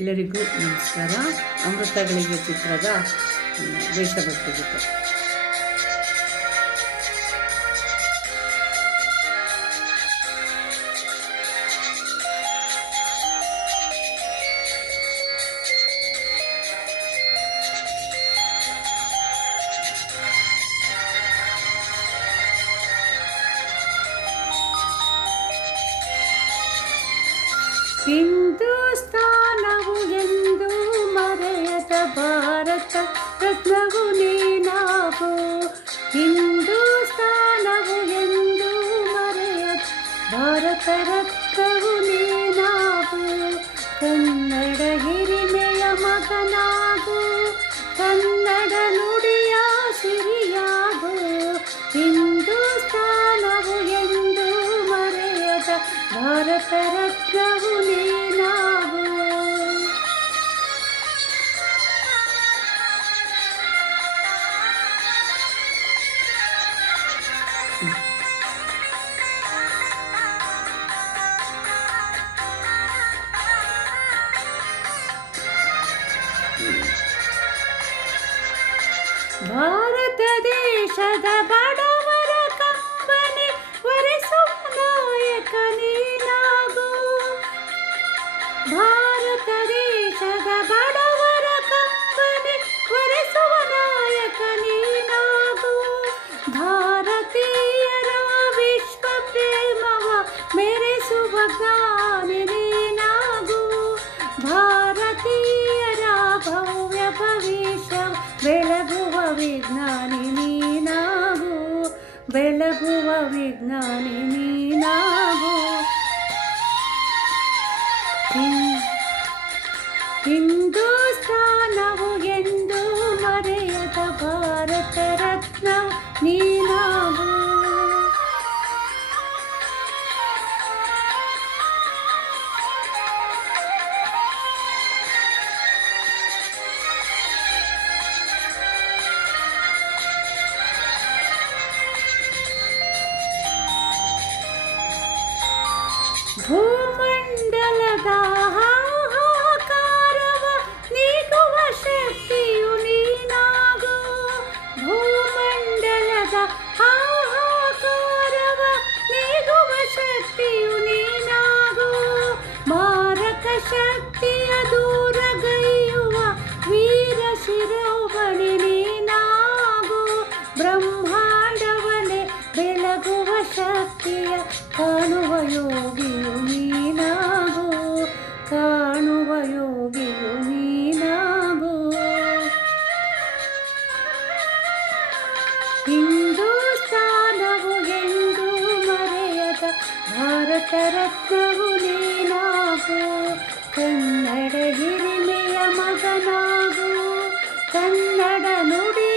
ಎಲ್ಲರಿಗೂ ನಮಸ್ಕಾರ. ಅಮೃತಗಳಿಗೆ ಚಿತ್ರದ ದೇಶಭಕ್ತಿ ಗೀತೆ. ಹಿಂದೂಸ್ತಾನವು ಎಂದು ಮರೆಯದ ಭಾರತ ರತ್ನವು ನೀನಾಗು. ಹಿಂದೂಸ್ತಾನವು ಎಂದು ಮರೆಯದ ಭಾರತ ರತ್ನವು ನೀನಾಗು. ಕನ್ನಡ ಹಿರಿಮೆಯ ಮಗನಾಗು, ಕನ್ನಡ ನುಡಿಯ ಸಿರಿಯಾಗು. ಹಿಂದೂಸ್ತಾನವು ಎಂದು ಮರೆಯದ ಭಾರತ ರತ್ನವು ನೀನಾಗು. ಭಾರತ ದೇಶದ ಬಡವರ ಕಂಬನಿ ಒರೆಸುವ ನಾಯಕ ನೀನಾಗು. ಭಾರತ ದೇಶದ ಬಡವರ ಕಂಬನಿ ಒರೆಸುವ ನಾಯಕ ನೀನಾಗು. ಭಾರತೀಯರ ವಿಶ್ವ ಪ್ರೇಮವ ಮೆರೆಸುವ ಜ್ಞಾನಿ ನೀನಾಗು. ಭಾರತೀಯರ ಭವ್ಯ ಭವಿಷ್ಯ ಬೆಳಗುವ ವಿಜ್ಞಾನಿ ನೀನಾಗು. ಬೆಳಗುವ ವಿಜ್ಞಾನಿ ನೀನಾಗು. ಹಿಂದೂಸ್ತಾನವು ಎಂದು ಮರೆಯದ ಭಾರತ ರತ್ನ ನೀನಾಗು. ಭೂಮಂಡಲದ ಹಾಹಾಕಾರವ ನೀಗುವ ಶಕ್ತಿಯು ನೀನಾಗು. ಭೂಮಂಡಲದ ಹಾಹಾಕಾರವ ನೀಗುವ ಶಕ್ತಿಯು ನೀನಾಗು. ಮಾರಕ ಶಕ್ತಿಯ ದೂರಗೈಯುವ ವೀರ ಶಿರೋಮಣಿ ನೀನಾಗು. ಬ್ರಹ್ಮಾಂಡವನ್ನೇ ಬೆಳಗುವ ಶಕ್ತಿಯ ಕಾಣುವ ಯೋಗಿಯು ನೀನಾಗು. ಕಾಣುವ ಯೋಗಿಯು ನೀನಾಗು. ಹಿಂದೂಸ್ತಾನವು ಎಂದು ಮರೆಯದ ಭಾರತ ರತ್ನವು ನೀನಾಗು. ಕನ್ನಡ ಹಿರಿಮೆಯ ಮಗನಾಗು, ಕನ್ನಡ ನುಡಿ